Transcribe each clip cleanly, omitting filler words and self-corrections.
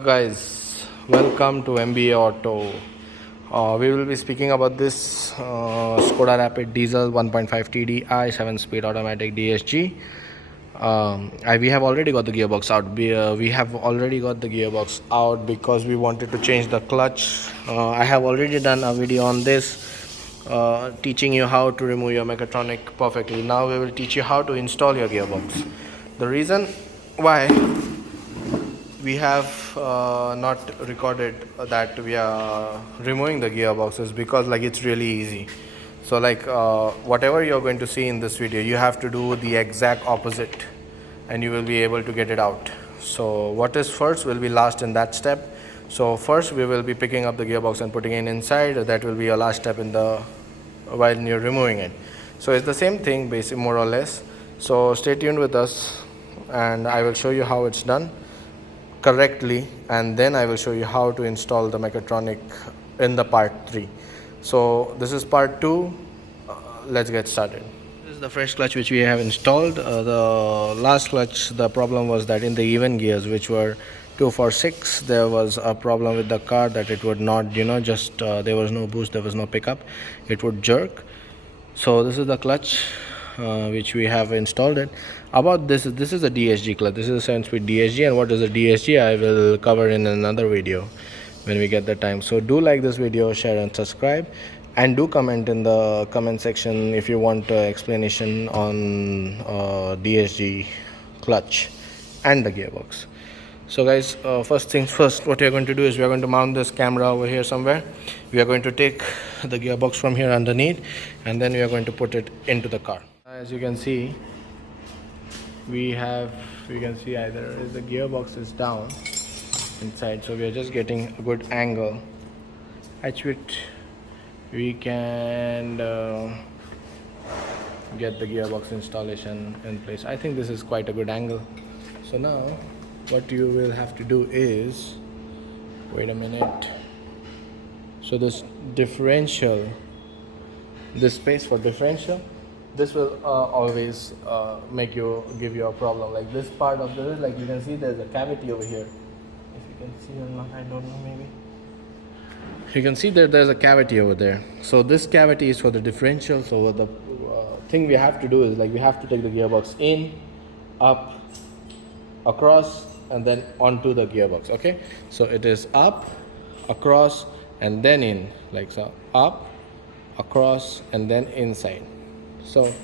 Guys, welcome to MBA Auto. We will be speaking about this Skoda Rapid Diesel 1.5 TDI 7-speed automatic DSG. We have already got the gearbox out. We have already got the gearbox out because we wanted to change the clutch. I have already done a video on this, teaching you how to remove your mechatronic perfectly. Now we will teach you how to install your gearbox. The reason why we have not recorded that we are removing the gearboxes because it's really easy. So whatever you're going to see in this video, you have to do the exact opposite and you will be able to get it out. So what is first will be last in that step. So first we will be picking up the gearbox and putting it inside. That will be your last step in the while you're removing it. So it's the same thing, basically, more or less. So stay tuned with us and I will show you how it's done correctly, and then I will show you how to install the mechatronic in the part 3. So this is part 2. Let's get started. This is the fresh clutch which we have installed. The last clutch, the problem was that in the even gears, which were 2 4 6, there was a problem with the car that it would not just there was no boost, there was no pickup, it would jerk. So this is the clutch which we have installed it. About this is a DSG clutch. This is a 7-speed DSG, and what is a DSG I will cover in another video when we get the time. So do like this video, share and subscribe, and do comment in the comment section if you want explanation on DSG clutch and the gearbox. So guys, first things first, what we are going to do is we are going to mount this camera over here somewhere. We are going to take the gearbox from here underneath, and then we are going to put it into the car. As you can see, we can see either the gearbox is down inside, so we are just getting a good angle at which we can get the gearbox installation in place. I think this is quite a good angle. So now what you will have to do is, wait a minute, so this differential, this space for differential, this will always give you a problem. Like this part of this, like you can see there's a cavity over here. If you can see or not, I don't know, maybe you can see that there's a cavity over there. So this cavity is for the differential. So the thing we have to do is, we have to take the gearbox in, up, across, and then onto the gearbox. Okay, so it is up, across, and then in, like so, up, across, and then inside. So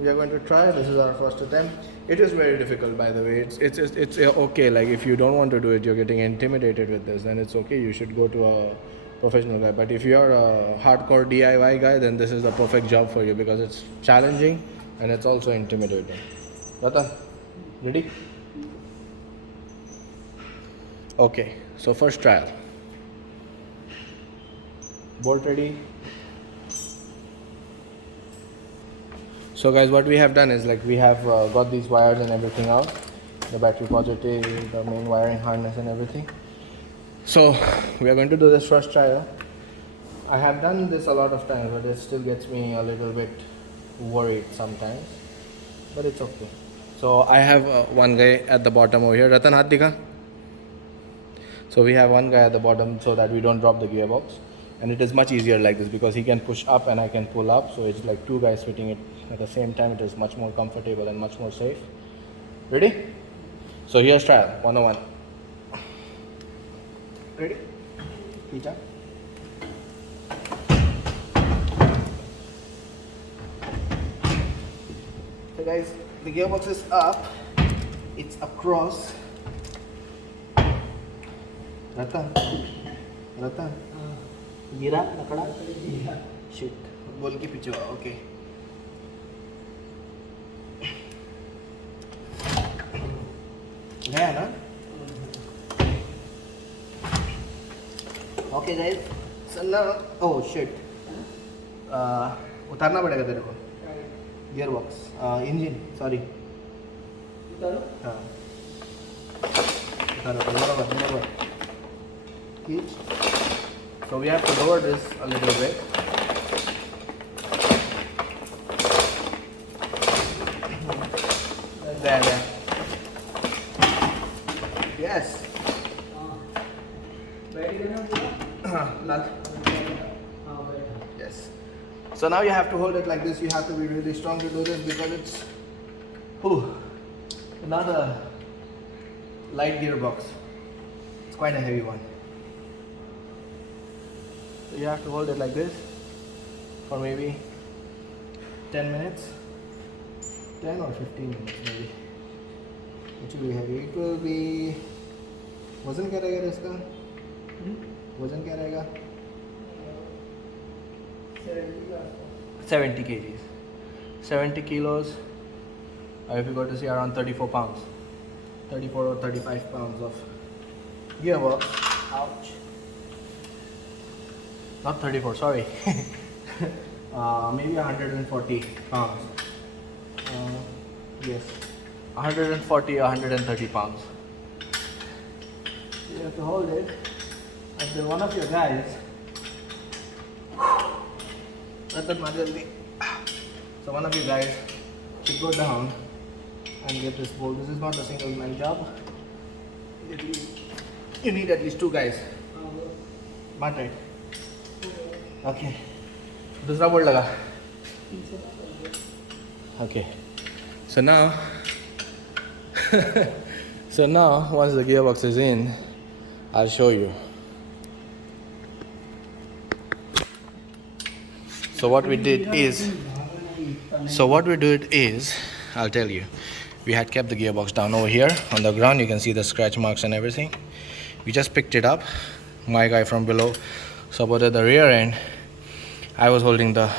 we are going to try. This is our first attempt. It is very difficult, by the way. It's okay. Like if you don't want to do it, you're getting intimidated with this, then it's okay. You should go to a professional guy. But if you're a hardcore DIY guy, then this is the perfect job for you because it's challenging and it's also intimidating. Ratan, ready? Okay, so first trial. Bolt ready. So guys, what we have done is, we have got these wires and everything out, the battery positive, the main wiring harness and everything. So we are going to do this first trial. I have done this a lot of times, but it still gets me a little bit worried sometimes, but it's okay. So I have one guy at the bottom over here. Ratan, hath dikha. So we have one guy at the bottom so that we don't drop the gearbox, and it is much easier like this because he can push up and I can pull up. So it's like two guys fitting it at the same time. It is much more comfortable and much more safe. Ready? So here's trial 101. Ready? Pizza. So guys, the gearbox is up, it's across. Ratan, gira lakada, shit, बोल के पीछे आओ. Okay. गया ना? Okay guys, so now, oh shit, उतारना पड़ेगा तेरे को. Gearbox, engine, sorry. उतारो? हाँ. उतारो. So we have to lower this a little bit. There. Yes. Yes. So now you have to hold it like this. You have to be really strong to do this because it's not a light gearbox. It's quite a heavy one. So you have to hold it like this for maybe 10 minutes, 10 or 15 minutes maybe. It will be heavy. It will be. वजन क्या रहेगा इसका? वजन क्या रहेगा? 70 kgs. 70 kilos. If you go to see around 34 pounds, 34 or 35 pounds of gearbox. Ouch. Not 34, sorry. Maybe 140 pounds. Yes, 140 or 130 pounds. You have to hold it until one of your guys. So one of you guys should go down and get this bolt. This is not a single man job. You need at least 2 guys. But right. Okay. दूसरा bolt लगा. Okay. So now once the gearbox is in, I'll show you. So what we did is, I'll tell you. We had kept the gearbox down over here on the ground. You can see the scratch marks and everything. We just picked it up. My guy from below supported the rear end. I was holding the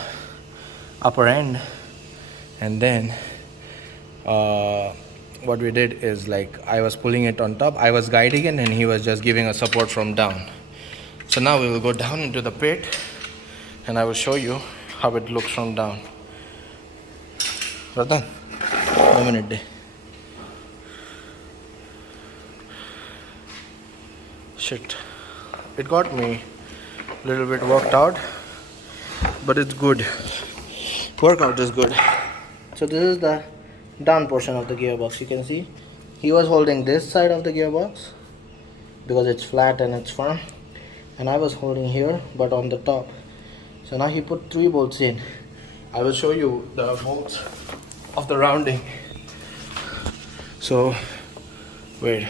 upper end, and then what we did is, like, I was pulling it on top, I was guiding it, and he was just giving a support from down. So now we will go down into the pit and I will show you how it looks from down. Ratan, 1 minute. Shit, it got me a little bit worked out, but it's good. Workout is good. So this is the down portion of the gearbox. You can see he was holding this side of the gearbox because it's flat and it's firm, and I was holding here but on the top. So now he put 3 bolts in. I will show you the bolts of the rounding. So wait,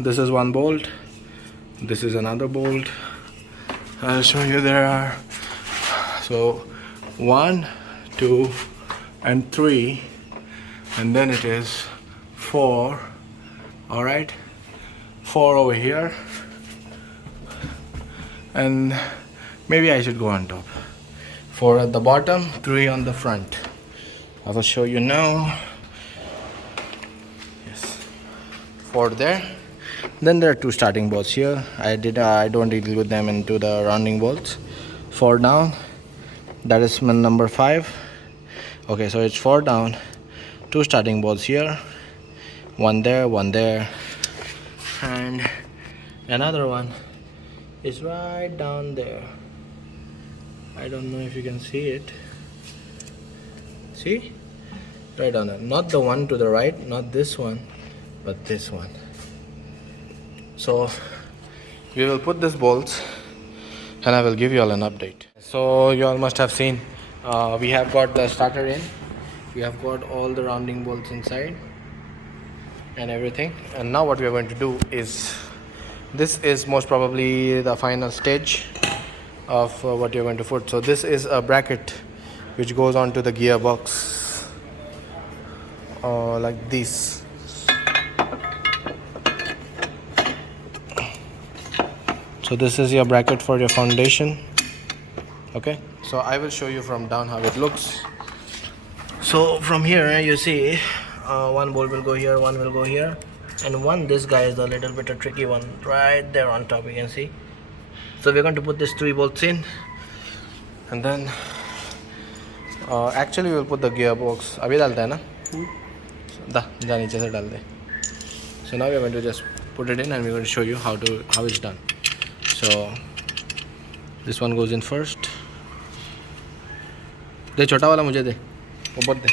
this is 1 bolt, this is another bolt. I'll show you. There are, so 1, 2 and 3, and then it is 4. All right, 4 over here, and maybe I should go on top. 4 at the bottom, 3 on the front. I will show you now. Yes, 4 there. Then there are 2 starting bolts here. I don't deal with them into the rounding bolts. 4 down. That is number 5. Okay, so it's 4 down, 2 starting bolts here, 1 there, and another one is right down there. I don't know if you can see it. See? Right down there. Not the one to the right, not this one, but this one. So we will put these bolts and I will give you all an update. So you all must have seen, we have got the starter in, we have got all the rounding bolts inside and everything, and now what we are going to do is, this is most probably the final stage of what you're going to put. So this is a bracket which goes onto the gearbox like this. So this is your bracket for your foundation. Okay, so I will show you from down how it looks. So from here you see 1 bolt will go here, 1 will go here, and one, this guy is a little bit a tricky one right there on top, you can see. So we're going to put these 3 bolts in, and then actually we'll put the gearbox. अभी डालता है ना? दा जा नीचे से डाल दे. So now we're going to just put it in and we're going to show you how it's done. So this one goes in first. दे छोटा वाला मुझे दे, ऊपर दे.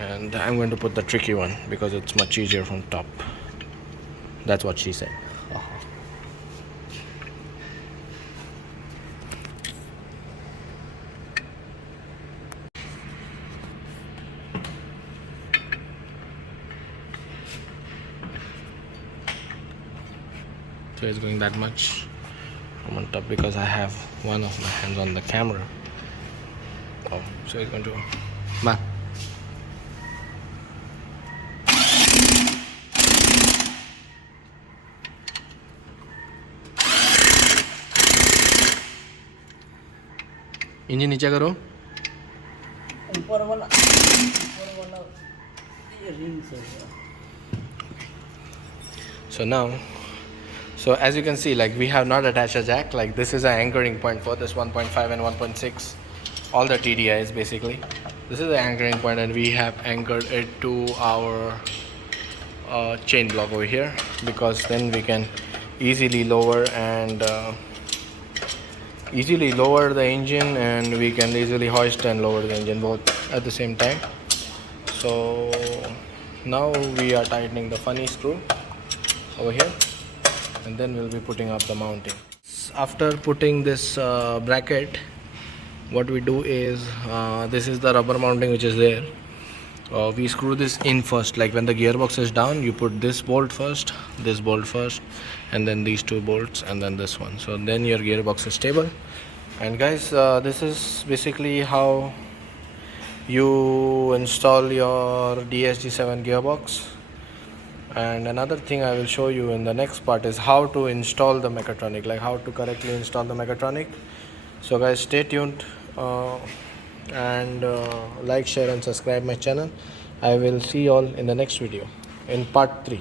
And and I'm going to put the tricky one because it's much easier from top. That's what she said. So it's going that much from on top because I have one of my hands on the camera. Oh, so it's going to ma. Engine नीचे करो. ऊपर वाला ये ring से So now, so as you can see, like we have not attached a jack. Like this is an anchoring point for this 1.5 and 1.6, all the TDIs basically. This is the anchoring point, and we have anchored it to our chain block over here, because then we can easily lower the engine, and we can easily hoist and lower the engine both at the same time. So now we are tightening the funny screw over here, and then we'll be putting up the mounting. After putting this bracket, what we do is this is the rubber mounting which is there. We screw this in first, like when the gearbox is down, you put this bolt first, and then these two bolts, and then this one. So then your gearbox is stable. And guys, this is basically how you install your DSG7 gearbox. And another thing I will show you in the next part is how to install the mechatronic, like how to correctly install the mechatronic. So guys, stay tuned and like, share and subscribe my channel. I will see you all in the next video in part 3.